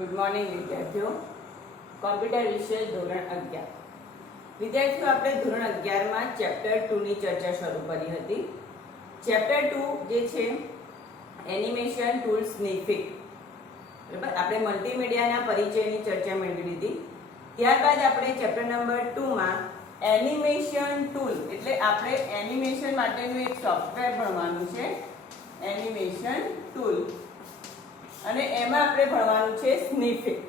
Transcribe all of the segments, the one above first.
Good morning વિદ્યાર્થીઓ. Computer વિષય ધોરણ 11. વિદ્યાર્થીઓ, આપણે ધોરણ 11 માં ચેપ્ટર 2 ની ચર્ચા શરૂ કરી હતી. ચેપ્ટર 2 જે છે એનિમેશન ટૂલ સ્નીફિંગ, બરાબર, આપણે મલ્ટીમીડિયાના પરિચયની ચર્ચા મેળવી લીધી. ત્યારબાદ આપણે ચેપ્ટર નંબર 2 માં એનિમેશન ટૂલ એટલે આપણે એનિમેશન માટેનું એક સોફ્ટવેર ભણવાનું છે, એનિમેશન ટૂલ, અને એમાં આપણે ભણવાનું છે સ્નીફિંગ.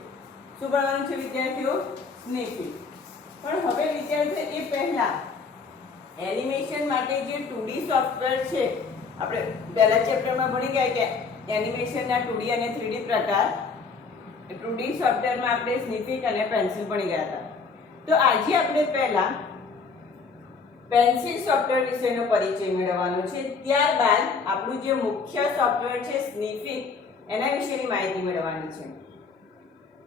શું ભણવાનું છે વિદ્યાર્થીઓ? સ્નીફિંગ. પણ હવે વિદ્યાર્થીઓ, એ પહેલા એનિમેશન માટે જે 2D સોફ્ટવેર છે, આપણે પહેલા ચેપ્ટરમાં ભણી ગયા કે એનિમેશનના 2D અને 3D પ્રકાર. 2D સોફ્ટવેરમાં આપણે સ્નીફિંગ અને પેન્સિલ ભણી ગયા હતા. તો આજે આપણે પહેલા પેન્સિલ સોફ્ટવેર વિશેનો પરિચય મેળવવાનો છે. ત્યારબાદ આપણું જે મુખ્ય સોફ્ટવેર છે સ્નીફિંગ, એના વિશેની માહિતી મેળવવાની છે.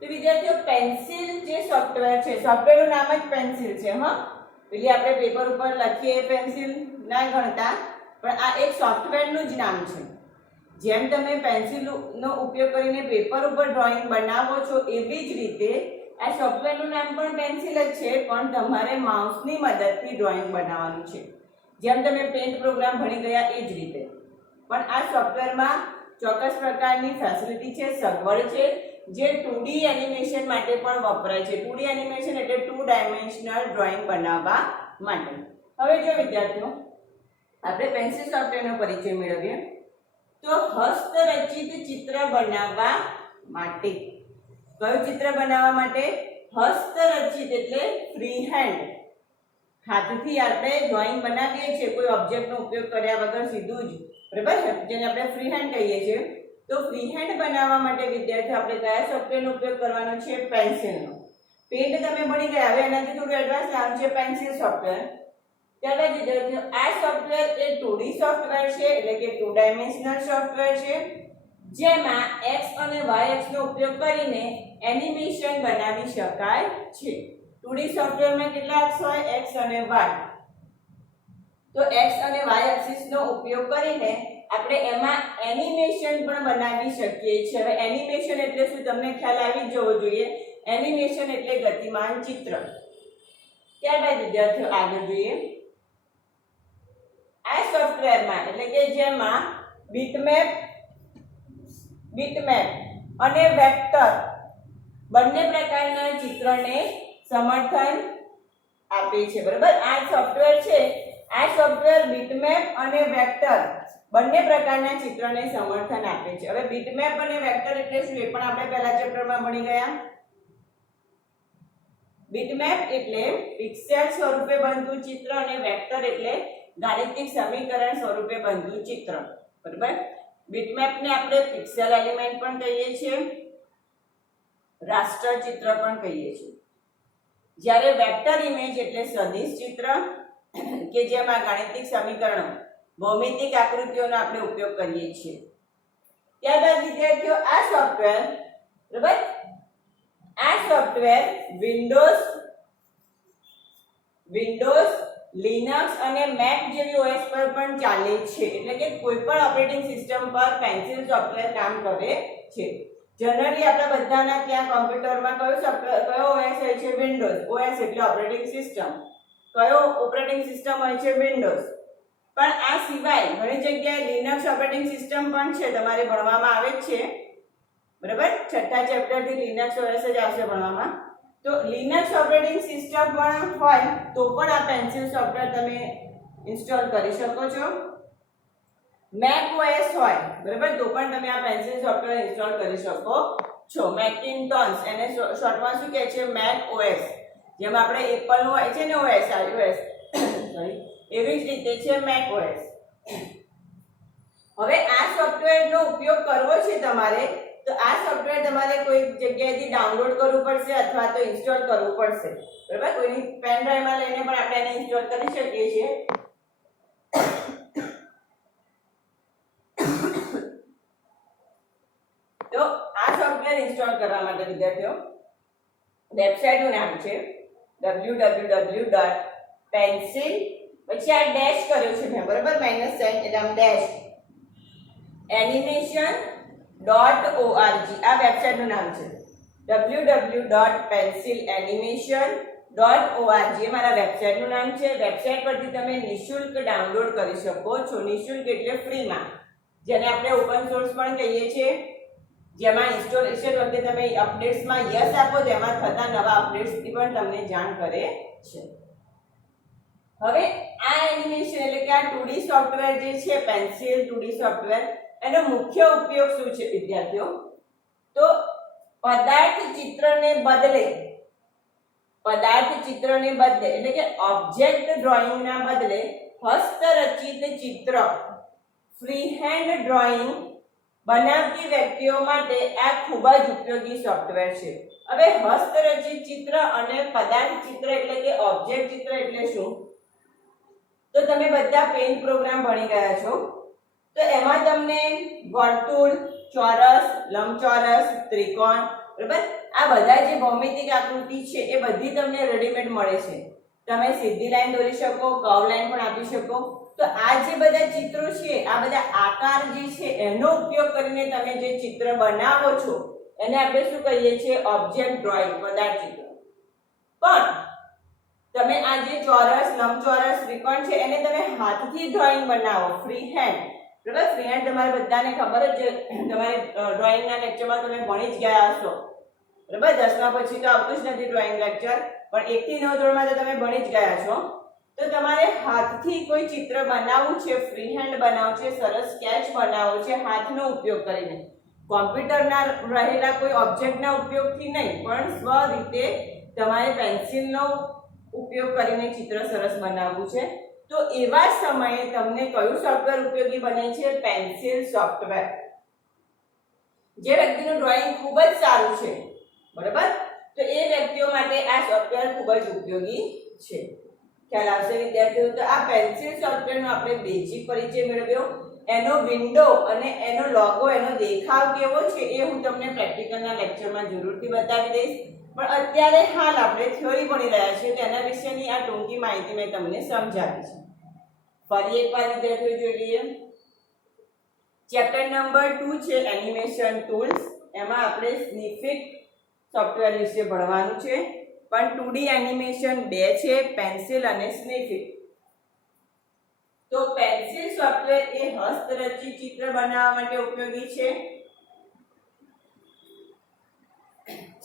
તો વિદ્યાર્થીઓ, પેન્સિલ જે સોફ્ટવેર છે, સોફ્ટવેરનું નામ જ પેન્સિલ છે. પેલી આપણે પેપર ઉપર લખીએ પેન્સિલ ના ગણતા, પણ આ એક સોફ્ટવેરનું જ નામ છે. જેમ તમે પેન્સિલનો ઉપયોગ કરીને પેપર ઉપર ડ્રોઈંગ બનાવો છો, એવી જ રીતે આ સોફ્ટવેરનું નામ પણ પેન્સિલ જ છે, પણ તમારે માઉસની મદદથી ડ્રોઈંગ બનાવવાનું છે. જેમ તમે પેન્ટ પ્રોગ્રામ ભણી ગયા એ જ રીતે. પણ આ સોફ્ટવેરમાં ચોક્કસ પ્રકારની ફેસિલિટી છે, સગવડ છે, જે 2D એનિમેશન માટે પણ વપરાય છે. 2D એનિમેશન એટલે 2 ડાયમેન્શનલ ડ્રોઈંગ બનાવવા માટે. હવે જો વિદ્યાર્થીઓ, આપણે પેન્સિલ સોફ્ટવેરનો પરિચય મેળવીએ તો હસ્તરચિત ચિત્ર બનાવવા માટે. કયું ચિત્ર બનાવવા માટે? હસ્તરચિત એટલે ફ્રી હેન્ડ, હાથથી આપણે ડ્રોઈંગ બનાવીએ છીએ કોઈ ઓબ્જેક્ટનો ઉપયોગ કર્યા વગર સીધું જ, બરાબર, જેને આપણે ફ્રી હેન્ડ કહીએ છીએ. તો ફ્રી હેન્ડ બનાવવા માટે વિદ્યાર્થીઓ આપણે કયા સોફ્ટવેરનો ઉપયોગ કરવાનો છે? પેન્સિલનો. પેન્ટ તમે ભણી ગયા, હવે એનાથી થોડું એડવાન્સ નામ છે પેન્સિલ સોફ્ટવેર. ત્યારબાદ વિદ્યાર્થીઓ, આ સોફ્ટવેર એ 2D સોફ્ટવેર છે, એટલે કે 2 ડાયમેન્શનલ સોફ્ટવેર છે, જેમાં x અને y અક્ષનો ઉપયોગ કરીને એનિમેશન બનાવી શકાય છે. 2D સોફ્ટવેરમાં કેટલા અક્ષ હોય? x અને y. તો x અને y એક્સિસનો ઉપયોગ કરીને આપણે એમાં એનિમેશન પણ બનાવી શકીએ છીએ. હવે એનિમેશન એટલે શું તમને ખ્યાલ આવી જવો જોઈએ. એનિમેશન એટલે ગતિમાન ચિત્ર. ત્યારબાદ વિદ્યાર્થીઓ આગળ જોઈએ. આ સોફ્ટવેરમાં એટલે કે જેમાં બીટમેપ અને વેક્ટર બંને પ્રકારના ચિત્રને સમર્થન આપે છે, બરાબર. આ સોફ્ટવેર છે, આ સોફ્ટવેર બીટમેપ અને વેક્ટર બંને પ્રકારના ચિત્રને સમર્થન આપે છે. હવે બીટમેપ અને વેક્ટર એટલે શું એ પણ આપણે પહેલા ચેપ્ટરમાં ભણી ગયા. બીટમેપ એટલે પિક્સેલ સ્વરૂપે બનતું ચિત્ર અને વેક્ટર એટલે ગાણિતિક સમીકરણ સ્વરૂપે બનતું ચિત્ર, બરાબર. બીટમેપને આપણે પિક્સેલ એલિમેન્ટ પણ કહીએ છીએ, રાષ્ટ્ર ચિત્ર પણ કહીએ છીએ. જ્યારે વેક્ટર ઇમેજ એટલે સદિશ ચિત્ર કે જેમાં ગાણિતિક સમીકરણો, ભૌમિતિક આકૃતિઓનો આપણે ઉપયોગ કરીએ છીએ. ત્યારબાદ વિદ્યાર્થીઓ, આ સોફ્ટવેર, બરાબર, આ સોફ્ટવેર વિન્ડોઝ, લિનક્સ અને મેક જેવી ઓએસ પર પણ ચાલે છે. એટલે કે કોઈ પણ ઓપરેટિંગ સિસ્ટમ પર પેન્સિલ સોફ્ટવેર કામ કરે છે. જનરલી આપણા બધાના ત્યાં કોમ્પ્યુટરમાં કયો સોફ્ટવેર, કયો ઓએસ હોય છે? વિન્ડોઝ. ઓએસ એટલે ઓપરેટિંગ સિસ્ટમ. કયો ઓપરેટિંગ સિસ્ટમ હોય છે? વિન્ડોઝ. પણ આ સિવાય ઘણી જગ્યાએ લિનક્સ ઓપરેટિંગ સિસ્ટમ પણ છે, તમારે ભણવામાં આવે જ છે, બરાબર. છઠ્ઠા ચેપ્ટરથી લિનક્સ ઓએસ જ આવશે ભણવામાં. તો લિનક્સ ઓપરેટિંગ સિસ્ટમ પણ હોય તો પણ આ પેન્સિલ સોફ્ટવેર તમે ઇન્સ્ટોલ કરી શકો છો. મેક ઓએસ હોય, બરાબર, તો પણ તમે આ પેન્સિલ સોફ્ટવેર ઇન્સ્ટોલ કરી શકો છો. મેકિન્ટોશ, એને શોર્ટમાં શું કહે છે? Mac OS. જેમ આપણે એપલનું હોય છે ને ઓએસ, iOS, સોરી, એવી જ રીતે છે મેક ઓએસ. હવે આ સોફ્ટવેરનો ઉપયોગ કરવો છે તમારે, તો આ સોફ્ટવેર તમારે કોઈ જગ્યાએથી ડાઉનલોડ કરવું પડશે અથવા તો ઇન્સ્ટોલ કરવું પડશે, બરાબર. કોઈની પેન ડ્રાઈવમાં લઈને પણ આપણે એને ઇન્સ્ટોલ કરી શકીએ છીએ. તો આ સોફ્ટવેર ઇન્સ્ટોલ કરવા માટે વિદ્યાર્થીઓ વેબસાઇટનું નામ છે www.pencil, પછી આ ડેશ કર્યો છે મેં, બરાબર, માઈનસ સાઇન એટલે આમ ડેશ animation.org આ વેબસાઇટનું નામ છે. www.pencilanimation.org મારા વેબસાઇટનું નામ છે. વેબસાઇટ પરથી તમે નિઃશુલ્ક ડાઉનલોડ કરી શકો છો. નિઃશુલ્ક એટલે ફ્રીમાં, જેને આપણે ઓપન સોર્સ પણ કહીએ છીએ, જેમાં ઇન્સ્ટોલેશન વખતે તમે અપડેટ્સમાં યસ આપો તેમાં થતા નવા અપડેટ્સની પણ તમને જાણ કરે છે. હવે આ એનિમેશન એટલે કે આ 2D સોફ્ટવેર જે છે પેન્સિલ 2D સોફ્ટવેર, એનો મુખ્ય ઉપયોગ શું છે વિદ્યાર્થીઓ? તો પદાર્થ ચિત્રને બદલે એટલે કે ઓબ્જેક્ટ ડ્રોઈંગના બદલે હસ્તરચિત ચિત્ર ફ્રી હેન્ડ ડ્રોઈંગ બનાવતી વ્યક્તિઓ માટે આ ખૂબ જ ઉપયોગી સોફ્ટવેર છે. હવે હસ્તરચિત ચિત્ર અને પદાર્થ ચિત્ર એટલે કે ઓબ્જેક્ટ ચિત્ર એટલે શું? તો તમે બધા પેઇન્ટ પ્રોગ્રામ ભણી ગયા છો, તો એમાં તમને વર્તુળ, ચોરસ, લંબચોરસ, ત્રિકોણ, બરાબર, આ બધા જે ભૌમિતિક આકૃતિ છે એ બધી તમને રેડીમેડ મળે છે. તમે સીધી લાઈન દોરી શકો, કર્વ લાઈન પણ આપી શકો. તો આ જે બધા ચિત્રો છે, આ બધા આકાર જે છે એનો ઉપયોગ કરીને તમે જે ચિત્ર બનાવો છો એને આપણે શું કહીએ છીએ? ઓબ્જેક્ટ ડ્રોઈંગ, પદાર્થ ચિત્ર. પણ તમે આ જે ચોરસ, લંબચોરસ, ત્રિકોણ છે એને તમે હાથથી ડ્રોઈંગ બનાવો, ફ્રી હેન્ડ, બરાબર. ફ્રી હેન્ડ તમારે બધાને ખબર જ છે, તમારે ડ્રોઈંગના લેક્ચરમાં તમે ભણી જ ગયા હશો, બરાબર. 10મા પછી તો આવતું જ નથી ડ્રોઈંગ લેક્ચર, પણ 1 થી 9 ધોરણમાં તો તમે ભણી જ ગયા છો. તો તમારે હાથથી કોઈ ચિત્ર બનાવવું છે, ફ્રી હેન્ડ બનાવવું છે, સરસ સ્કેચ બનાવવો છે હાથનો ઉપયોગ કરીને, કોમ્પ્યુટરના રહેલા કોઈ ઓબ્જેક્ટના ઉપયોગથી નહીં, પણ સ્વ રીતે તમારે પેન્સિલનો ઉપયોગ કરીને ચિત્ર સરસ બનાવવું છે. તો એવા સમયે તમને કયું સોફ્ટવેર ઉપયોગી બને છે? Pencil software. જે વ્યક્તિનું ડ્રોઈંગ ખૂબ જ સારું છે, બરાબર, તો એ વ્યક્તિઓ માટે આ સોફ્ટવેર ખૂબ જ ઉપયોગી છે. ખ્યાલ આવશે વિદ્યાર્થીઓ? તો આ પેન્સિલ સોફ્ટવેરનો આપણે બેઝિક પરિચય મેળવ્યો. એનો વિન્ડો અને એનો લોગો, એનો દેખાવ કેવો છે એ હું તમને પ્રેક્ટિકલના લેક્ચરમાં જરૂરથી બતાવી દઈશ. પણ અત્યારે હાલ આપણે થિયરી ભણી રહ્યા છીએ, તેના વિશેની આ ટૂંકી માહિતી મેં તમને સમજાવી છે. ફરી એકવાર વિદ્યાર્થીઓ જોઈ લઈએ. ચેપ્ટર નંબર 2 છે એનિમેશન ટૂલ્સ. એમાં આપણે સ્નીફિક સોફ્ટવેર વિશે ભણવાનું છે, પણ 2D એનિમેશન 2 છે, પેન્સિલ અને સ્નીફિક. તો પેન્સિલ સોફ્ટવેર એ હસ્તરચિત ચિત્ર બનાવવા માટે ઉપયોગી છે,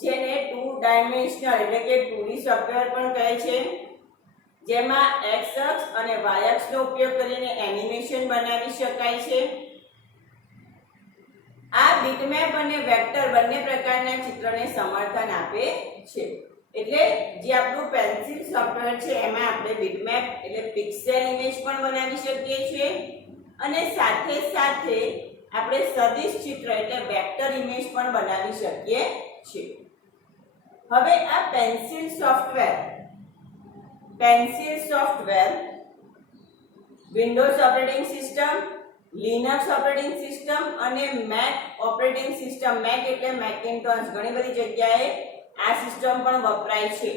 જેને 2 ડાયમેન્શનલ એટલે કે 2D સોફ્ટવેર પણ કહે છે, જેમાં x અક્ષ અને y અક્ષનો ઉપયોગ કરીને એનિમેશન બનાવી શકાય છે. આ બીટમેપ અને વેક્ટર બંને પ્રકારના ચિત્રને સમર્થન આપે છે. એટલે જે આપણું પેન્સિલ સોફ્ટવેર છે એમાં આપણે બીટમેપ એટલે પિક્સેલ ઇમેજ પણ બનાવી શકીએ છીએ, અને સાથે સાથે આપણે સદિશ ચિત્ર એટલે વેક્ટર ઇમેજ પણ બનાવી શકીએ છીએ. હવે આ pencil software Windows operating system, Linux operating system અને મેક ઓપરેટિંગ સિસ્ટમ, મેક એટલે મેકિન્ટોશ, ઘણી બધી જગ્યાએ આ સિસ્ટમ પણ વપરાય છે,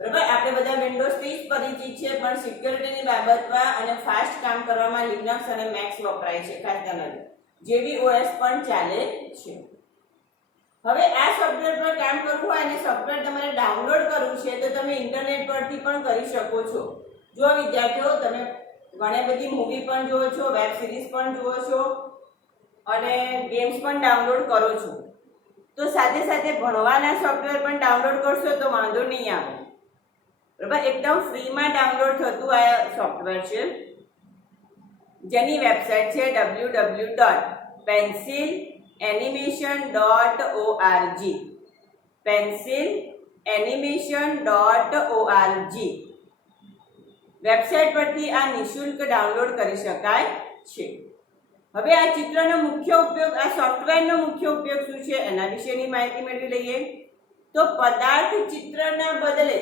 બરાબર. આપણે બધા વિન્ડોઝ થી જ પરિચિત છે, પણ સિક્યોરિટીની બાબતમાં અને ફાસ્ટ કામ કરવામાં લિનક્સ અને મેક વપરાય છે, ખાસ ધ્યાન જેવી ઓએસ પણ ચાલે છે. હવે આ સોફ્ટવેર પર કામ કરવું હોય અને સોફ્ટવેર તમારે ડાઉનલોડ કરવું છે તો તમે ઇન્ટરનેટ પરથી પણ કરી શકો છો. જો વિદ્યાર્થીઓ, તમે ઘણી બધી મૂવી પણ જુઓ છો, વેબ સિરીઝ પણ જુઓ છો અને ગેમ્સ પણ ડાઉનલોડ કરો છો, તો સાથે સાથે ભણવાના સોફ્ટવેર પણ ડાઉનલોડ કરશો તો વાંધો નહીં આવે, બરાબર. એકદમ ફ્રીમાં ડાઉનલોડ થતું આ સોફ્ટવેર છે, જેની વેબસાઇટ છે www.pencilanimation.org. pencilanimation.org વેબસાઇટ પરથી આ નિઃશુલ્ક ડાઉનલોડ કરી શકાય છે. હવે આ ચિત્રનો મુખ્ય ઉપયોગ, આ સોફ્ટવેરનો મુખ્ય ઉપયોગ શું છે એના વિશેની માહિતી મેળવી લઈએ. તો પદાર્થ ચિત્રના બદલે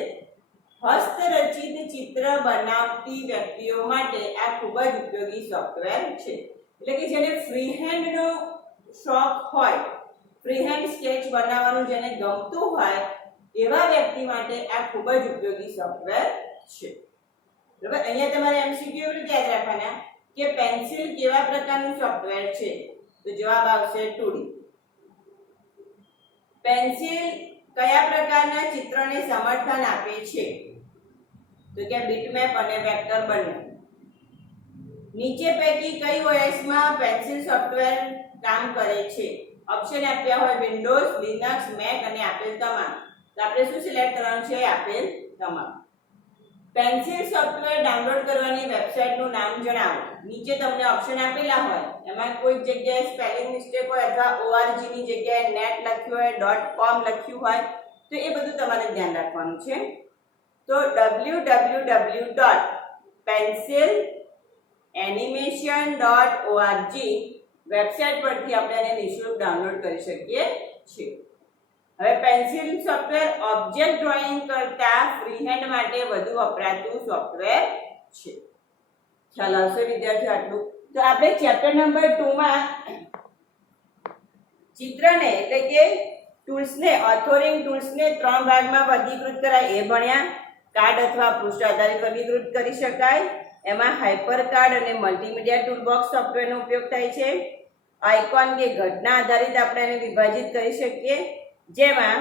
હસ્તરચિત ચિત્ર બનાવતી વ્યક્તિઓ માટે આ ખૂબ જ ઉપયોગી સોફ્ટવેર છે. એટલે કે જેને ફ્રી હેન્ડનો શોખ હોય, ફ્રી હેન્ડ સ્કેચ બનાવવાનું જેને ગમતું હોય એવા વ્યક્તિ માટે આ ખૂબ જ ઉપયોગી સોફ્ટવેર છે, બરાબર. અહીંયા તમારે એમસીક્યુ એવી રીતે યાદ રાખવાના કે પેન્સિલ કેવા પ્રકારનું સોફ્ટવેર છે, તો જવાબ આવશે 2D. પેન્સિલ કયા પ્રકારના ચિત્રને સમર્થન આપે છે? તો કે બીટમેપ અને વેક્ટર બંને. નીચે પૈકી કઈ ઓએસમાં પેન્સિલ સોફ્ટવેર કામ કરે છે? ઓપ્શન આપ્યા હોય વિન્ડોઝ, લિનક્સ, મેક અને આપેલ તમામ. તો આપણે શું સિલેક્ટ કરવાનું છે? આપેલ તમામ. પેન્સિલ સોફ્ટવેર ડાઉનલોડ કરવાની વેબસાઇટનું નામ જણાવો. નીચે તમને ઓપ્શન આપેલા હોય એમાં કોઈ જગ્યાએ સ્પેલિંગ મિસ્ટેક હોય અથવા org ની જગ્યાએ net લખ્યું હોય .com લખ્યું હોય તો એ બધું તમારે ધ્યાન રાખવાનું છે. તો www.pencilanimation.org વેબસાઇટ પરથી આપણે એને નિઃશુલ્ક ડાઉનલોડ કરી શકીએ છીએ. હવે પેન્સિલ સોફ્ટવેર ઓબ્જેક્ટ ડ્રોઈંગ કરતા ફ્રીહેન્ડ માટે વધુ વપરાતું સોફ્ટવેર છે. ખ્યાલ આવશે વિદ્યાર્થીઓ આટલું? તો આપણે ચેપ્ટર નંબર 2 માં ચિત્રને એટલે કે ટૂલ્સને ઓથોરિંગ ટૂલ્સને 3 ભાગમાં વર્ગીકૃત કરાય એ ભણ્યા. કાર્ડ અથવા પૃષ્ઠ આધારિત વર્ગીકૃત કરી શકાય. એમાં હાઇપર કાર્ડ અને મલ્ટીમીડિયા ટૂલબોક્સ સોફ્ટવેરનો ઉપયોગ થાય છે. આઇકોન કે ઘટના આધારિત આપણે એને વિભાજિત કરી શકીએ, જેમાં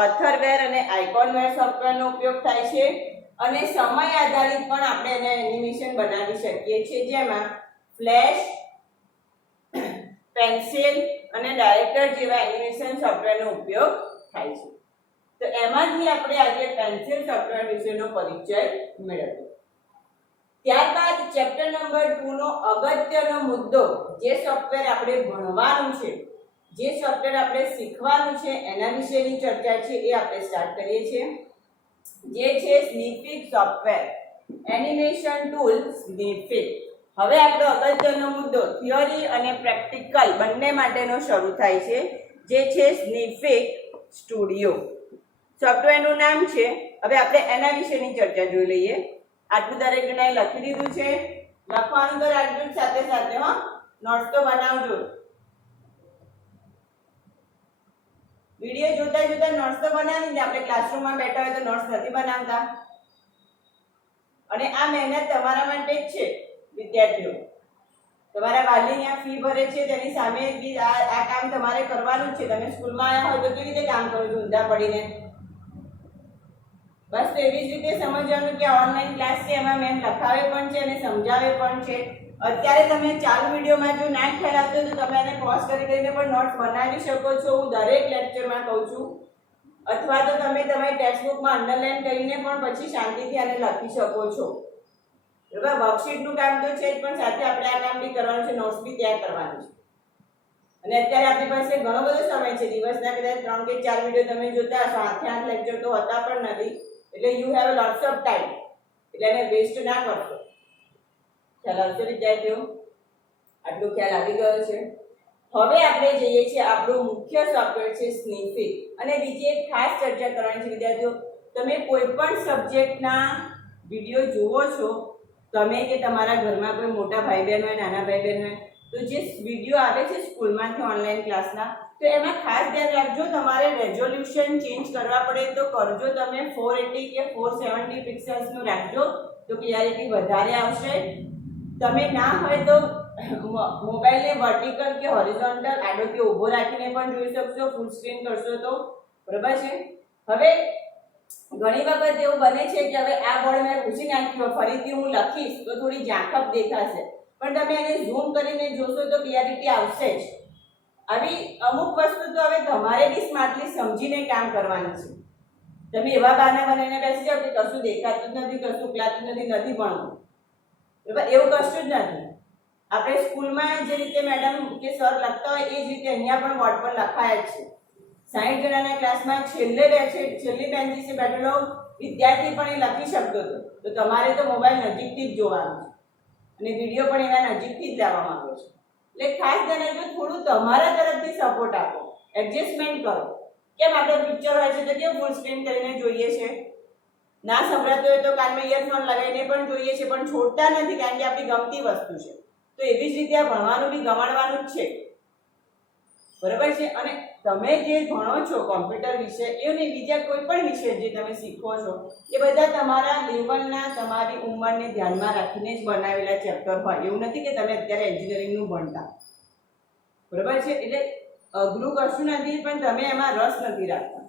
ઓથરવેર અને આઇકોનવેર સોફ્ટવેરનો ઉપયોગ થાય છે. અને સમય આધારિત પણ આપણે એને એનિમેશન બનાવી શકીએ છીએ, જેમાં ફ્લેશ, પેન્સિલ અને ડાયરેક્ટર જેવા એનિમેશન સોફ્ટવેરનો ઉપયોગ થાય છે. તો એમાંથી આપણે આજે પેન્સિલ સોફ્ટવેર વિશેનો પરિચય મેળવ્યો. ત્યારબાદ ચેપ્ટર નંબર 2 નો અગત્યનો મુદ્દો, જે સોફ્ટવેર આપણે ભણવાનું છે, જે સોફ્ટવેર આપણે શીખવાનું છે એના વિશેની ચર્ચા છે એ આપણે સ્ટાર્ટ કરીએ છીએ, જે છે સ્નીફિક સોફ્ટવેર એનિમેશન ટૂલ સ્નીફિક. હવે આપણો અગત્યનો મુદ્દો થિયરી અને પ્રેક્ટિકલ બંને માટેનો શરૂ થાય છે, જે છે સ્નીફિક સ્ટુડિયો. સોફ્ટવેરનું નામ છે. હવે આપણે એના વિશેની ચર્ચા જોઈ લઈએ. આટલું દરેક જણાએ લખી દીધું છે? લખવાનું તો રાખજો સાથે સાથે, હો, નોટ્સ તો બનાવજો. વિડિયો જોતા જોતા નોટ્સ તો બનાવી દે. આપણે ક્લાસરૂમમાં બેઠા હોય તો નોટ્સ નથી બનાવતા. અને આ મહેનત તમારા માટે જ છે વિદ્યાર્થીઓ. તમારા વાલી અહીંયા ફી ભરે છે તેની સામે બી આ કામ તમારે કરવાનું છે. તમે સ્કૂલમાં આવ્યા હોય તો કેવી રીતે કામ કરો છો ઊંધા પડીને? બસ એવી જ રીતે સમજવાનું કે ઓનલાઈન ક્લાસ છે, એમાં મેમ લખાવે પણ છે અને સમજાવે પણ છે. અત્યારે તમે ચાલુ વિડીયોમાં જો ના ખ્યાલ આવતો તો તમે એને પોઝ કરી કરીને પણ નોટ્સ બનાવી શકો છો. હું દરેક લેક્ચરમાં કહું છું. અથવા તો તમે તમારી ટેક્સ્ટબુકમાં અંડરલાઈન કરીને પણ પછી શાંતિથી આને લખી શકો છો. બરાબર? વર્કશીટનું કામ તો છે જ, પણ સાથે આપણે આ કામ બી કરવાનું છે, નોટ્સ બી તૈયાર કરવાનું છે. અને અત્યારે આપણી પાસે ઘણો બધો સમય છે. દિવસના કદાચ 3 કે 4 વિડીયો તમે જોતા હશો. 8 લેક્ચર તો હોતા પણ નથી. એટલે you have lots of time. એટલે એને વેસ્ટ ના કરશો. ખ્યાલ આવશે વિદ્યાર્થીઓ? આટલું ખ્યાલ આવી ગયો છે. હવે આપણે જઈએ છીએ આપણું મુખ્ય સોફ્ટવેર છે સ્નીફિક. અને બીજી એક ખાસ ચર્ચા કરવાની છે વિદ્યાર્થીઓ. તમે કોઈ પણ સબ્જેક્ટના વિડીયો જુઓ છો, તમે કે તમારા ઘરમાં કોઈ મોટા ભાઈ બહેન હોય, નાના ભાઈ બહેન હોય, તો જે વિડીયો આવે છે સ્કૂલમાંથી ઓનલાઈન ક્લાસના, તો એમાં ખાસ ધ્યાન રાખજો. તમારે રેઝોલ્યુશન ચેન્જ કરવા પડે તો કરજો. તમે 480 કે 470 પિક્સલ્સનું રાખજો તો ક્લિયરિટી વધારે આવશે. તમે ના હોય તો મોબાઈલને વર્ટિકલ કે હોરિઝોન્ટલ આડો કે ઊભો રાખીને પણ જોઈ શકશો. ફૂલ સ્ક્રીન કરશો તો. બરાબર છે? હવે ઘણી વખત એવું બને છે કે હવે આ બોર્ડ મેં ભૂસી નાખ્યો, ફરીથી હું લખીશ તો થોડી ઝાંખપ દેખાશે, પણ તમે એને ઝૂમ કરીને જોશો તો ક્લિયરિટી આવશે જ. આવી અમુક વસ્તુ તો હવે તમારે બી સ્માર્ટલી સમજીને કામ કરવાનું છે. તમે એવા બહાના બનાવીને બેસી જાઓ કે કશું દેખાતું જ નથી, કશું ઉકલાતું નથી, નથી ભણવું. બરાબર? એવું કશું જ નથી. આપણે સ્કૂલમાં જે રીતે મેડમ કે સર લખતા હોય એ જ રીતે અહીંયા પણ બોર્ડ પર લખાય જ છે. 60 જણાના ક્લાસમાં છેલ્લી બેન્ચીસે બેઠેલો વિદ્યાર્થી પણ એ લખી શકતો હતો. તો તમારે તો મોબાઈલ નજીકથી જ જોવાનું છે અને વિડીયો પણ એના નજીકથી જ લાવવા માંગો છો. એટલે ખાસ ધ્યાન રાખજો. થોડું તમારા તરફથી સપોર્ટ આપો, એડજસ્ટમેન્ટ કરો. કેમ આપણે પિક્ચર હોય છે તો કેવું ફૂલ સ્ક્રીન કરીને જોઈએ છે? ના સંભળાતું હોય તો કાનમાં ઇયરફોન લગાવીને પણ જોઈએ છે, પણ છોડતા નથી, કારણ કે આપણી ગમતી વસ્તુ છે. તો એવી જ રીતે આ ભણવાનું બી ગમાડવાનું જ છે. બરાબર છે? અને તમે જે ભણો છો કોમ્પ્યુટર વિશે એવું નહીં, બીજા કોઈ પણ વિષય જે તમે શીખો છો એ બધા તમારા લેવલના, તમારી ઉંમરને ધ્યાનમાં રાખીને જ બનાવેલા ચેપ્ટર હોય. એવું નથી કે તમે અત્યારે એન્જિનિયરિંગનું ભણતા. બરાબર છે? એટલે અઘરું કશું નથી, પણ તમે એમાં રસ નથી રાખતા.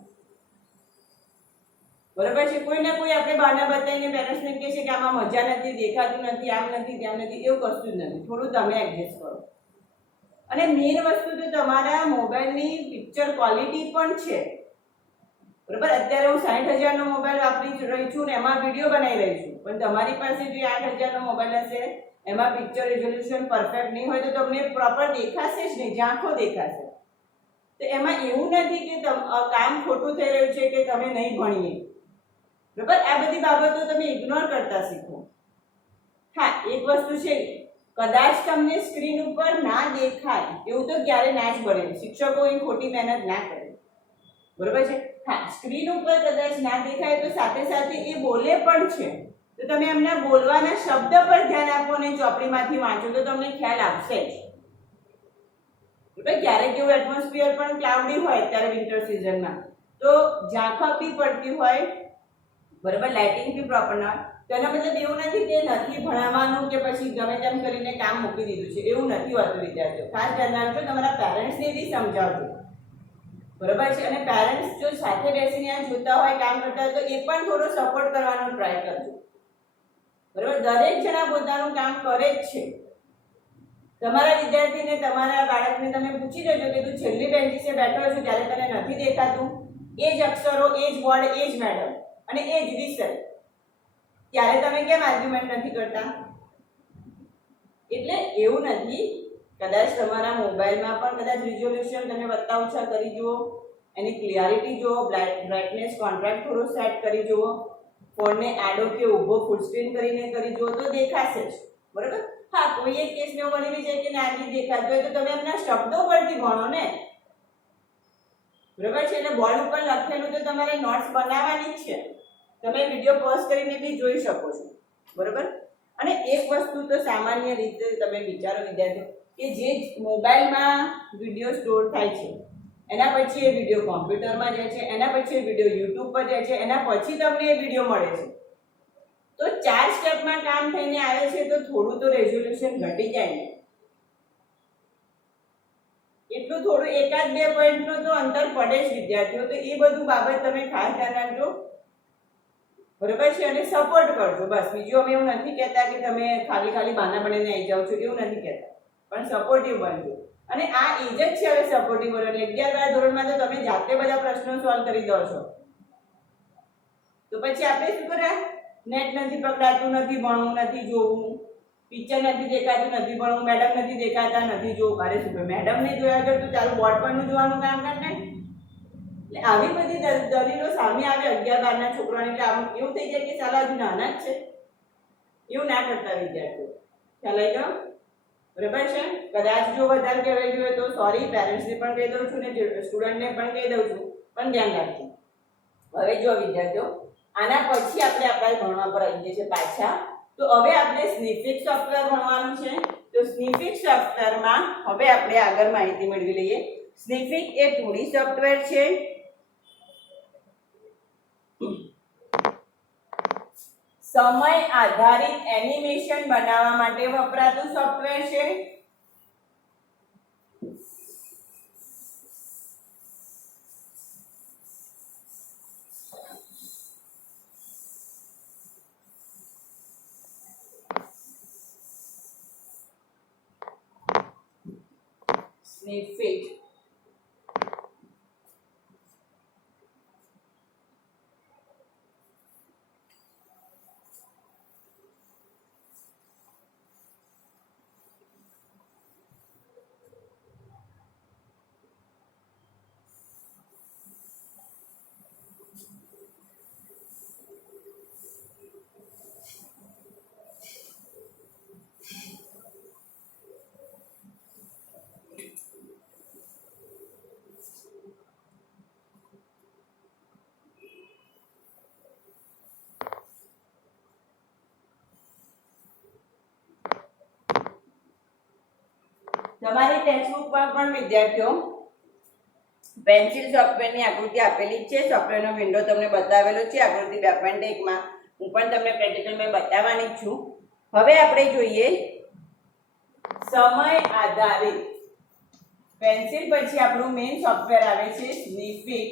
બરોબર છે. કોઈ ને કોઈ આપણે બહાના બતાવીને પેરેન્ટ્સને કહે છે કે આમાં મજા નથી, દેખાતું નથી, આમ નથી, તેમ નથી. એવું કશું જ નથી. થોડું તમે એડજસ્ટ કરો. અને મેઇન વસ્તુ તો તમારા મોબાઈલની પિક્ચર ક્વોલિટી પણ છે. બરોબર. અત્યારે હું 60,000 નો મોબાઈલ વાપરી રહી છું ને એમાં વિડીયો બનાવી રહી છું, પણ તમારી પાસે જે 8,000 નો મોબાઈલ હશે એમાં પિક્ચર રિઝોલ્યુશન પરફેક્ટ નહીં હોય તો તમને પ્રોપર દેખાશે જ નહીં, ઝાંખો દેખાશે. તો એમાં એવું નથી કે કામ ખોટું થઈ રહ્યું છે કે તમે નહીં ભણીએ. બરાબર. આ બધી બાબતો તમે ઇગ્નોર કરતા શીખો. હા, એક વસ્તુ છે, કદાચ તમને સ્ક્રીન ઉપર ના દેખાય એવું તો ક્યારે ના જ બને. શિક્ષકો એ ખોટી મહેનત ના કરે. બરોબર છે. હા, સ્ક્રીન ઉપર કદાચ ના દેખાય તો સાથે સાથે એ બોલે પણ છે, તો તમે એમના બોલવાના શબ્દ પર ધ્યાન આપો અને ચોપડીમાંથી વાંચો તો તમને ખ્યાલ આવશે જ. બરાબર. ક્યારેક એવું એટમોસ્ફિયર પણ ક્લાઉડી હોય અત્યારે વિન્ટર સિઝનમાં, તો ઝાંખા બી પડતી હોય, બરાબર, લાઇટિંગ બી પ્રોપર ના હોય, તો એનો મતલબ એવું નથી કે નથી ભણાવવાનું કે પછી ગમે તેમ કરીને કામ મૂકી દીધું છે. એવું નથી હોતું વિદ્યાર્થીઓ. ખાસ ધ્યાન રાખજો, તમારા પેરેન્ટ્સને બી સમજાવજો. બરોબર છે. અને પેરેન્ટ્સ જો સાથે બેસીને આ જોતા હોય, કામ કરતા હોય, તો એ પણ થોડો સપોર્ટ કરવાનો ટ્રાય કરજો. બરોબર. દરેક જણા પોતાનું કામ કરે જ છે. તમારા વિદ્યાર્થીને, તમારા બાળકને તમે પૂછી લેજો કે તું છેલ્લી બેન્ચીસે બેઠો છો ત્યારે તને નથી દેખાતું, એ જ અક્ષરો, એ જ બોર્ડ, એ જ મેડમ અને એ જ વિષય, ત્યારે તમે કેમ આર્ગ્યુમેન્ટ નથી કરતા? એટલે એવું નથી. કદાચ તમારા મોબાઈલમાં પણ કદાચ રિઝોલ્યુશન તમે વત્તા ઓછા કરી જુઓ, એની ક્લિયરિટી જુઓ, બ્રાઇટનેસ કોન્ટ્રાસ્ટ થોડો સેટ કરી જુઓ, ફોનને આડો કે ઊભો ફૂલ સ્ક્રીન કરીને કરી જુઓ તો દેખાશે જ. બરાબર. હા, કોઈ એક કેસ મેં બની છે કે નાની દેખાતો હોય તો તમે એમના શબ્દો પરથી ભણો ને. બરાબર છે. એટલે બોર્ડ ઉપર લખેલું તો તમારે નોટ્સ બનાવવાની જ છે. તમે વિડીયો પોઝ કરીને બી જોઈ શકો છો. બરાબર. અને એક વસ્તુ તો સામાન્ય રીતે તમે વિચારો વિદ્યાર્થીઓ, કે જે મોબાઈલમાં વિડીયો સ્ટોર થાય છે, એના પછી એ વિડીયો કોમ્પ્યુટરમાં જાય છે, એના પછી એ વિડીયો યુટ્યુબ પર જાય છે, એના પછી તમને એ વિડીયો મળે છે. તો 4 સ્ટેપમાં કામ થઈને આવે છે, તો થોડું તો રેઝોલ્યુશન ઘટી જાય ને. એટલું થોડું 1-2 પોઈન્ટનો તો અંતર પડે જ વિદ્યાર્થીઓ. તો એ બધું બાબત તમે ખાસ ધ્યાન રાખજો. બરોબર છે. અને સપોર્ટ કરજો બસ. બીજું અમે એવું નથી કહેતા કે તમે ખાલી બહાના બનાવીને આવી જાઓ છો, એવું નથી કહેતા, પણ સપોર્ટિવ બનજો. અને આ એજ જ છે હવે સપોર્ટિવ બનવાની. 11-12 ધોરણમાં તો તમે જાતે બધા પ્રશ્નો સોલ્વ કરી દો છો. તો પછી આપણે શું કર્યા? નેટ નથી પકડાતું, નથી ભણવું, નથી જોવું, પિક્ચર નથી દેખાતું, નથી ભણવું, મેડમ નથી દેખાતા, નથી જોવું. અરે શું મેડમ ને જોયા કર, તો ચાલુ બોર્ડ પરનું જોવાનું કામ કર ને. એટલે આવી બધી દલીલો સામે આવે 11-12 ના છોકરાઓને. એટલે આમ એવું થઈ જાય કે સાલા હજુ નાના જ છે. એવું ના કરતા વિદ્યાર્થીઓ. ખ્યાલ આવી ગયો? બરાબર છે. કદાચ જો વધારે કહેવાય જોઈએ તો સોરી, પેરેન્ટ્સને પણ કહી દઉં છું ને સ્ટુડન્ટને પણ કહી દઉં છું, પણ ધ્યાન રાખજો. હવે જો વિદ્યાર્થીઓ, આના પછી આપણે આપણા ભણવા પર આવી જઈએ છીએ પાછા. તો હવે આપણે સ્નિફિટ સોફ્ટવેર ભણવાનું છે. તો સ્નિફિટ સોફ્ટવેરમાં હવે આપણે આગળ માહિતી મેળવી લઈએ. સ્નિફિટ એ 2D સોફ્ટવેર છે. સમય આધારિત એનિમેશન બનાવવા માટે વપરાતું સોફ્ટવેર છે. સ્નિફિટ તમારી ટેક્સ્ટબુક પર પણ વિદ્યાર્થીઓ પેન્સિલ સોફ્ટવેરની આકૃતિ આપેલી છે. સોફ્ટવેરનો વિન્ડો તમને બતાવેલો છે આકૃતિ 2.1 માં. હું પણ તમને પ્રેક્ટિકલમાં બતાવવાની છું. હવે આપણે જોઈએ સમય આધારિત પેન્સિલ પછી આપણું મેઇન સોફ્ટવેર આવે છે સ્નીફિક,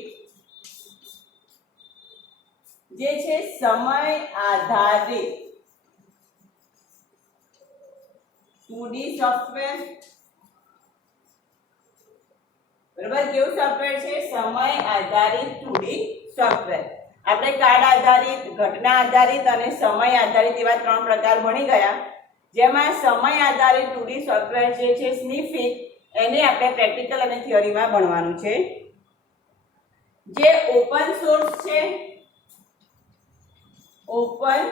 જે છે સમય આધારિત 2D સોફ્ટવેર. બરાબર, કેવું સોફ્ટવેર છે? સમય આધારિત 2D સોફ્ટવેર. આપણે કાર્ડ આધારિત, ઘટના આધારિત અને સમય આધારિત એવા 3 પ્રકાર ભણી ગયા, જેમાં સમય આધારિત 2D સોફ્ટવેર જે છે સ્નીફિક, એને આપણે પ્રેક્ટિકલ અને થિયરીમાં ભણવાનું છે. જે ઓપન સોર્સ છે, ઓપન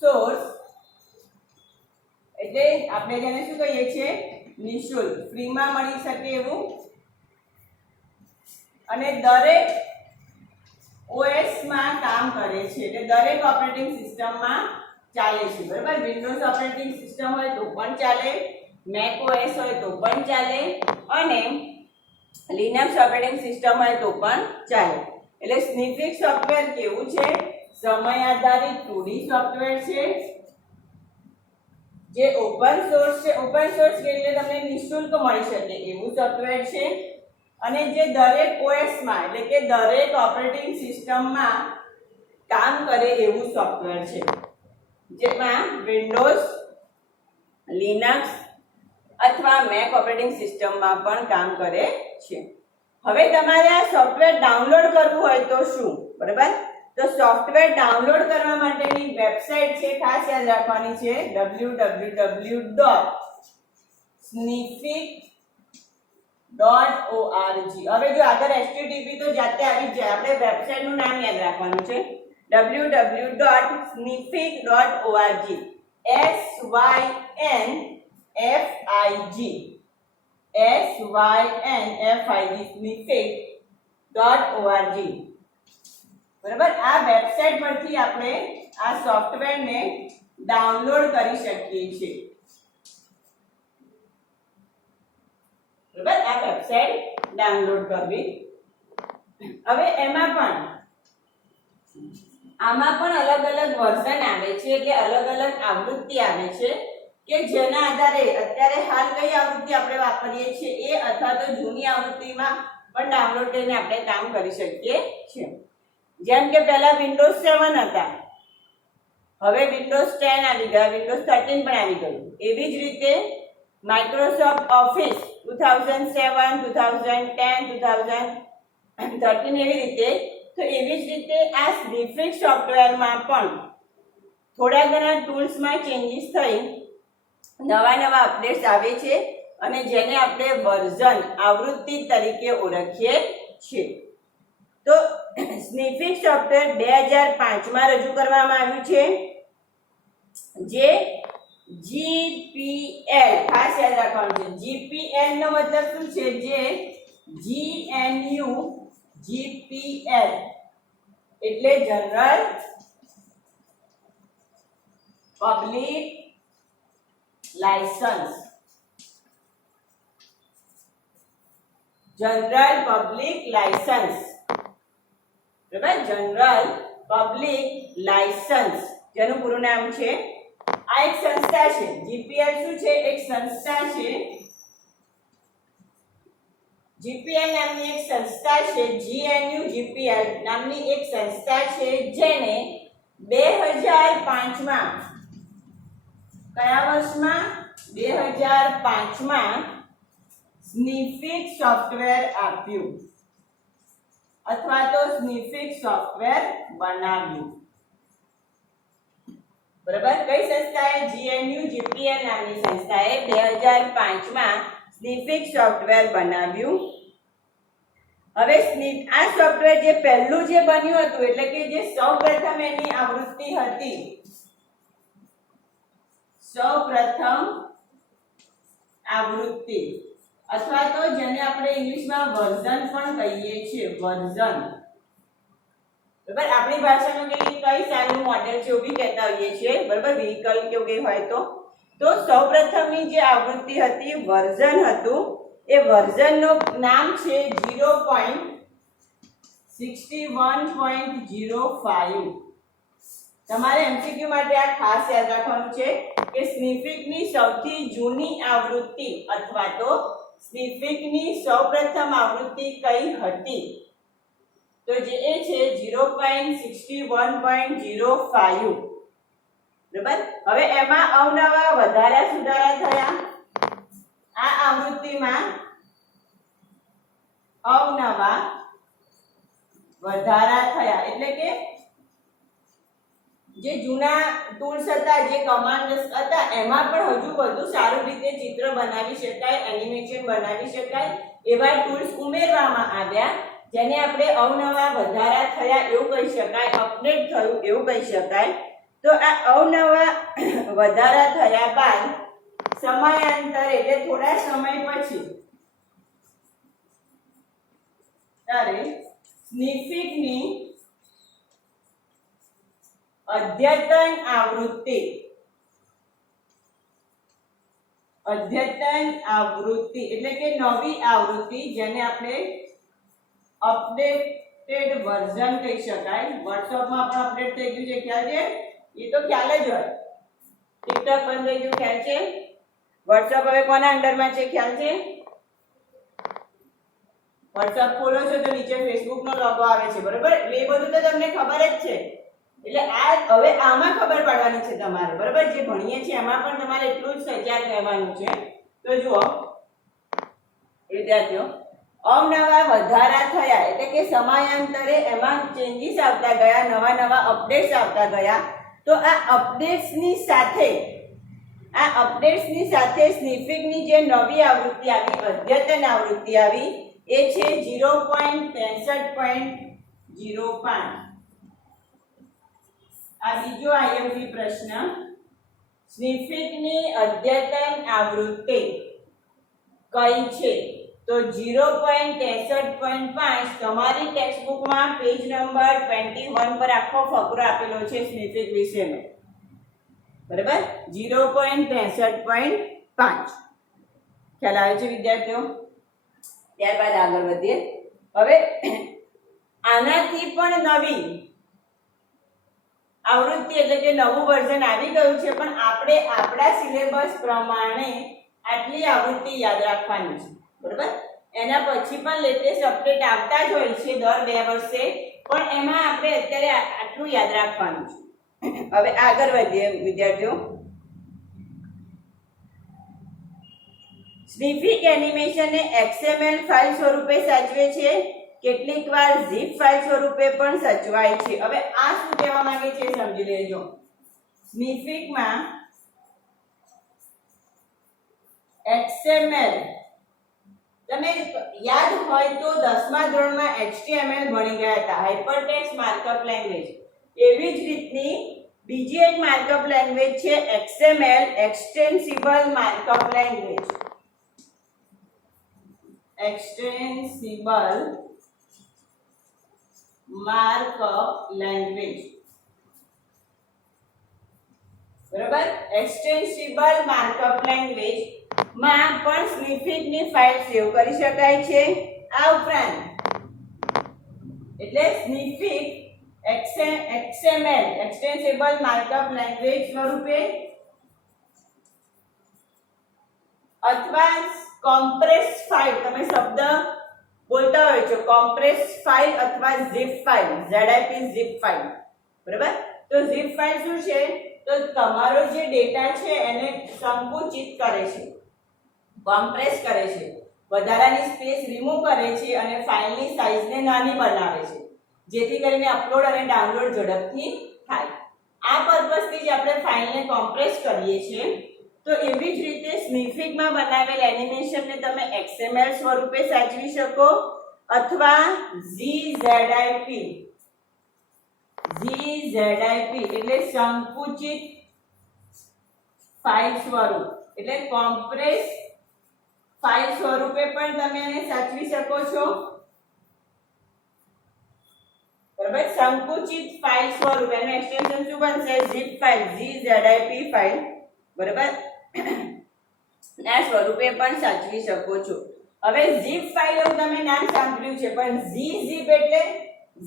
સોર્સ એટલે આપણે જેને શું કહીએ છીએ? નિઃશુલ્ક, ફ્રીમાં મળી શકે એવું, અને દરેક OS માં કામ કરે છે, એટલે દરેક ઓપરેટિંગ સિસ્ટમમાં ચાલે છે. બરાબર, વિન્ડોઝ ઓપરેટિંગ સિસ્ટમ હોય તો પણ ચાલે, મેક OS હોય તો પણ ચાલે, અને લિનક્સ ઓપરેટિંગ સિસ્ટમ હોય તો પણ ચાલે. એટલે સ્નીફિક સોફ્ટવેર કેવું છે? સમય આધારિત 2D સોફ્ટવેર છે, જે ઓપન સોર્સ છે. ઓપન સોર્સ એટલે તમને નિઃશુલ્ક મળી શકે એવું સોફ્ટવેર છે, અને જે દરેક OS માં એટલે કે દરેક ઓપરેટિંગ સિસ્ટમમાં કામ કરે એવું સોફ્ટવેર છે, જેમાં વિન્ડોઝ, લિનક્સ અથવા મેક ઓપરેટિંગ સિસ્ટમમાં પણ કામ કરે છે. હવે તમારે આ સોફ્ટવેર ડાઉનલોડ કરવું હોય તો શું? બરાબર, તો સોફ્ટવેર ડાઉનલોડ કરવા માટેની વેબસાઇટ છે, ખાસ યાદ રાખવાની છે, www.snific.org. હવે જો આગળ http તો જાતે આવી જાય, આપણે વેબસાઇટનું નામ યાદ રાખવાનું છે, www.snific.org. snific.org. બરાબર, આ વેબસાઇટ પરથી આપણે આ સોફ્ટવેરને ડાઉનલોડ કરી શકીએ છીએ. બરાબર, આ વેબસાઇટ ડાઉનલોડ કરવી. હવે આમાં પણ અલગ અલગ વર્ઝન આવે છે, એટલે અલગ અલગ આવૃત્તિ આવે છે, કે જેના આધારે અત્યારે હાલ કઈ આવૃત્તિ આપણે વાપરીએ છીએ એ, અથવા તો જૂની આવૃત્તિમાં પણ ડાઉનલોડ કરીને આપણે કામ કરી શકીએ છીએ. જેમ કે પહેલા વિન્ડોઝ 7 હતા, હવે વિન્ડોઝ 10 આવી ગયા, વિન્ડોઝ 13 પણ આવી ગયું. એવી જ રીતે માઇક્રોસોફ્ટ ઓફિસ 2007, 2010, 2013 એવી રીતે. તો એવી જ રીતે આ સ્નીફિક સોફ્ટવેરમાં પણ થોડા ઘણા ટૂલ્સમાં ચેન્જીસ થઈ નવા અપડેટ્સ આવે છે, અને જેને આપણે વર્ઝન, આવૃત્તિ તરીકે ઓળખીએ છીએ. તો સ્નીફિક સોફ્ટવેર 2005માં રજૂ કરવામાં આવ્યું છે, જે GPL, ખાસ યાદ રાખવાનું છે, GPL નો મતલબ શું છે? જે GNU GPL એટલે general public licence. General public licence. બરાબર, જનરલ પબ્લિક લાયસન્સ જેનું પૂરું નામ છે. આ એક સંસ્થા છે. GPL શું છે? એક સંસ્થા છે. GPL નામની એક સંસ્થા છે, GNU GPL નામની એક સંસ્થા છે, જેને 2005માં, કયા વર્ષમાં? 2005માં સ્નીફિક સોફ્ટવેર આપ્યું, અથવા તો સ્નીફિક સોફ્ટવેર બનાવ્યું. બરાબર, કઈ સંસ્થાએ? GNU GPL નામની સંસ્થાએ 2005માં સ્નીફિક સોફ્ટવેર બનાવ્યું. હવે આ સોફ્ટવેર જે પહેલું જે બન્યું હતું, એટલે કે જે સૌપ્રથમ એની આવૃત્તિ હતી, સૌપ્રથમ આવૃત્તિ, અથવા તો જેને આપણે ઇંગ્લિશમાં વર્ઝન પણ કહીએ છીએ, વર્ઝન. બરાબર, આપણી ભાષામાં કઈ સારું મોડેલ છે એવું બી કહેતા હોઈએ છીએ. બરાબર, વ્હીકલ કેવું કઈ હોય તો સૌપ્રથમની જે આવૃત્તિ હતી, વર્ઝન હતું, એ વર્ઝનનું નામ છે 0.61.05. તમારે એમસીક્યુ માટે આ ખાસ યાદ રાખવાનું છે કે સ્નીફિકની સૌથી જૂની આવૃત્તિ અથવા તો સ્નીફિકની સૌપ્રથમ આવૃત્તિ કઈ હતી? તો જે એ છે 0.61.05. બરાબર. હવે એમાં અવનવા વધારા સુધારા થયા. આ આવૃત્તિમાં અવનવા વધારા થયા એટલે કે જે જૂના ટૂલ્સ હતા, જે કમાન્ડ્સ હતા, એમાં પણ હજુ વધુ સારું રીતે ચિત્ર બનાવી શકાય, એનિમેશન બનાવી શકાય એવા ટૂલ્સ ઉમેરવામાં આવ્યા, જેને આપણે અવનવા વધારા થયા એવું કહી શકાય, અપડેટ થયું એવું કહી શકાય. તો આ અવનવા વધારા થયા બાદ સમયાંતરે એટલે થોડા સમય પછી ત્યારે સ્નીફિકની અદ્યતન આવૃત્તિ એટલે કે નવી આવૃત્તિ, જેને આપણે અપડેટેડ વર્ઝન કહી શકાય. વોટ્સએપમાં પણ અપડેટ થઈ ગયું છે, ખ્યાલ છે? એ તો ખ્યાલ જ હોય. ટિકટોક બંધ થઈ ગયું, ખ્યાલ છે? વોટ્સએપ હવે કોના અંડરમાં છે, ખ્યાલ છે? વોટ્સએપ ખોલો છો તો નીચે ફેસબુક નો લોગો આવે છે, બરોબર? એટલે એ બધું તો તમને ખબર જ છે. એટલે આ હવે આમાં ખબર પડવાની છે તમારે, બરોબર? જે ભણીએ છીએ એમાં પણ તમારે એટલું જ સજાગ રહેવાનું છે. તો જુઓ વિદ્યાર્થીઓ, અવનવા વધારા થયા એટલે કે સમયાંતરે એમાં ચેન્જીસ આવતા ગયા, નવા અપડેટ્સ આવતા ગયા. તો આ અપડેટ્સની સાથે સ્નીફિકની જે નવી આવૃત્તિ આવી, અદ્યતન આવૃત્તિ આવી, એ છે 0.63.05. આ બીજો આઈએમપી પ્રશ્ન. સ્નીફિકની અદ્યતન આવૃત્તિ કઈ છે? તો 0.63.5 તમારી ટેક્સ્ટબુકમાં પેજ નંબર 21 પર આખો ફકરો આપેલો છે સ્નીફિક વિશેનો, બરાબર? 0.63.5. ખ્યાલ આવે છે વિદ્યાર્થીઓ? ત્યારબાદ આગળ વધીએ. હવે આનાથી પણ નવી આવૃત્તિ એટલે કે નવું વર્ઝન આવી ગયું છે, પણ આપણે આપણા સિલેબસ પ્રમાણે આટલી આવૃત્તિ યાદ રાખવાની છે, બરાબર? એના પછી પણ લેટેસ્ટ અપડેટ આવતા જ હોય છે દર 2 વર્ષે, પણ એમાં આપણે અત્યારે આટલું યાદ રાખવાનું છે. હવે આગળ વધીએ વિદ્યાર્થીઓ. સ્નીફિક એનિમેશનને XML ફાઇલ સ્વરૂપે સાચવે છે, કેટલીકવાર zip ફાઇલ સ્વરૂપે પણ સચવાય છે. હવે આ શું કહેવા માંગે છે સમજી લેજો. સ્નીફિકમાં XML તમે યાદ હોય તો 10મા ધોરણમાં HTML ભણી ગયા હતા, હાઇપરટેક્સ્ટ માર્કઅપ લેંગ્વેજ. એવી જ રીતની બીજી એક માર્કઅપ લેંગ્વેજ છે XML, extensible markup language. Extensible markup language, બરાબર? એક્સટેન્સિબલ માર્કઅપ લેંગ્વેજ માં પણ સ્નીફિકની ફાઇલ સેવ કરી શકાય છે. આ ઉપરાંત એટલે સ્નીફિક XML એક્સટેન્સિબલ માર્કઅપ લેંગ્વેજ સ્વરૂપે અથવા કોમ્પ્રેસ ફાઇલ, તમે શબ્દ બોલતા હોય છો, કોમ્પ્રેસ ફાઇલ અથવા zip file, ZIP zip file, બરાબર? તો zip ફાઇલ શું છે? તો તમારો જે ડેટા છે એને સંકુચિત કરે છે, કોમ્પ્રેસ કરે છે, વધારાની સ્પેસ રિમૂવ કરે છે અને ફાઇલની સાઈઝને નાની બનાવે છે, જેથી કરીને અપલોડ અને ડાઉનલોડ ઝડપથી થાય. આ પર્પસથી જ આપણે ફાઇલને કોમ્પ્રેસ કરીએ છીએ. તો એવી જ રીતે સ્નીફિકમાં બનાવેલ એનિમેશનને તમે XML સ્વરૂપે સાચવી શકો અથવા ZIP એટલે સંકુચિત ફાઇલ સ્વરૂપ એટલે કોમ્પ્રેસ ફાઇલ સ્વરૂપે પણ તમે એને સાચવી શકો છો, બરાબર? સંકુચિત ફાઇલ સ્વરૂપ એનું એક્સટેન્શન શું બનશે? zip ફાઇલ, ZIP ફાઇલ, બરાબર? ના સ્વરૂપે પણ સાચવી શકો છો. હવે zip ફાઇલ તમે નામ સાંભળ્યું છે, પણ zip એટલે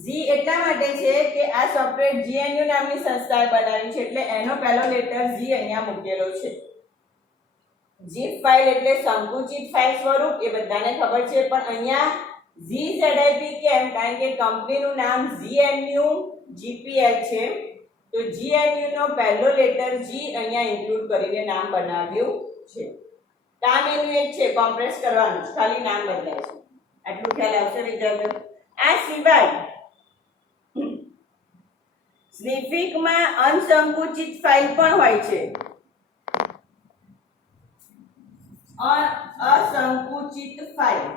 Z એટલા માટે છે કે આ સોફ્ટવેર GNU નામની સંસ્થાએ બનાવ્યું છે, એટલે એનો પહેલો લેટર Z અહીંયા મૂકેલો છે. zip ફાઇલ એટલે સંકુચિત ફાઇલ સ્વરૂપ, એ બધાને ખબર છે, પણ અહીંયા GZIP કેમ? કારણ કે કંપનીનું નામ GNU GPL છે, તો GNU નો પહેલો લેટર G અહીંયા ઇન્ક્લુડ કરીને નામ બનાવ્યું છે. કામ એનું એક છે, કોમ્પ્રેસ કરવાનું, ખાલી નામ બદલાય છે. આટલું ખ્યાલ આવશે વિદ્યાર્થીઓ? આ સિવાય સ્નિફિકમાં અનસંકુચિત ફાઇલ પણ હોય છે. અસંકુચિત ફાઇલ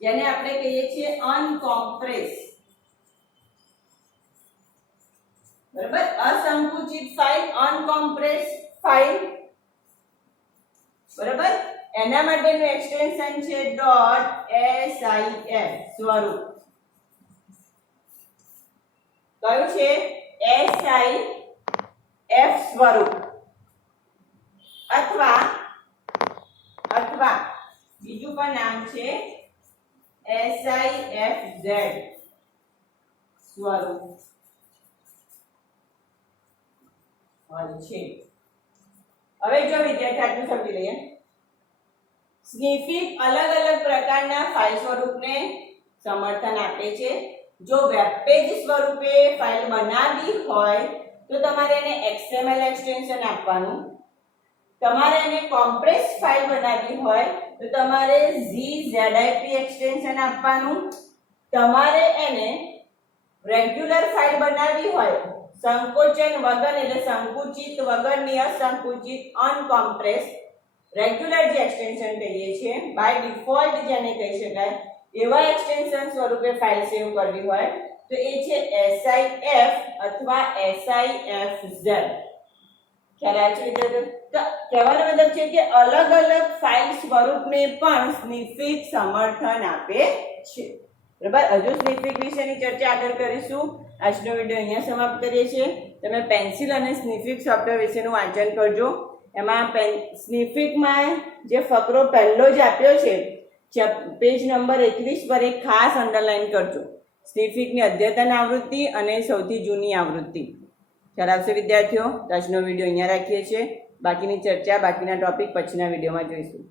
જેને આપણે કહીએ છીએ અનકોમ્પ્રેસ. બરાબર? અસંકુચિત ફાઇલ, અનકોમ્પ્રેસ ફાઇલ. બરાબર? એના માટેનું એક્સટેન્શન છે .sif સ્વરૂપ. કયું છે? sif સ્વરૂપ. અથવા બીજું પણ નામ છે SIFZ સ્વરૂપ હોય છે. હવે જો વિદ્યાર્થી આટલું સમજી લઈએ. સ્નિફિક અલગ અલગ પ્રકારના ફાઇલ સ્વરૂપને સમર્થન આપે છે. જો વેબ પેજ સ્વરૂપે ફાઇલ બનાવવી હોય તો તમારે એને XML એક્સટેન્શન આપવાનું. તમારે એને કોમ્પ્રેસ ફાઇલ બનાવવી હોય તો તમારે GZIP એક્સટેન્શન આપવાનું. તમારે એને રેગ્યુલર ફાઇલ બનાવવી હોય, સંકોચન વગર એટલે સંકુચિત વગરની અસંકુચિત અનકોમ્પ્રેસ રેગ્યુલર જે એક્સટેન્શન કહીએ છીએ, બાય ડિફોલ્ટ જેને કહી શકાય એવા એક્સટેન્શન સ્વરૂપે ફાઇલ સેવ કરવી હોય તો એ છે SIF અથવા SIFZ. ખ્યાલ આવે છે વિદ્યાર્થીઓ? તો કહેવાનો મતલબ છે કે અલગ અલગ ફાઇલ સ્વરૂપને પણ સ્નિફિક સમર્થન આપે છે. બરાબર? હજુ સ્નિફિક વિશેની ચર્ચા આગળ કરીશું. આજનો વિડીયો અહીંયા સમાપ્ત કરીએ છીએ. તમે પેન્સિલ અને સ્નિફિક સોફ્ટવેર વિશેનું વાંચન કરજો. એમાં સ્નિફિકમાં જે ફકરો પહેલો જ આપ્યો છે, પેજ નંબર 21 પર એક ખાસ અંડરલાઈન કરજો. સ્નિફિકની અદ્યતન આવૃત્તિ અને સૌથી જૂની આવૃત્તિ. ખ્યાલ આવશે વિદ્યાર્થીઓ? આજનો વિડીયો અહીંયા રાખીએ છીએ. બાકીની ચર્ચા, બાકીના ટોપિક પછીના વિડીયોમાં જોઈશું.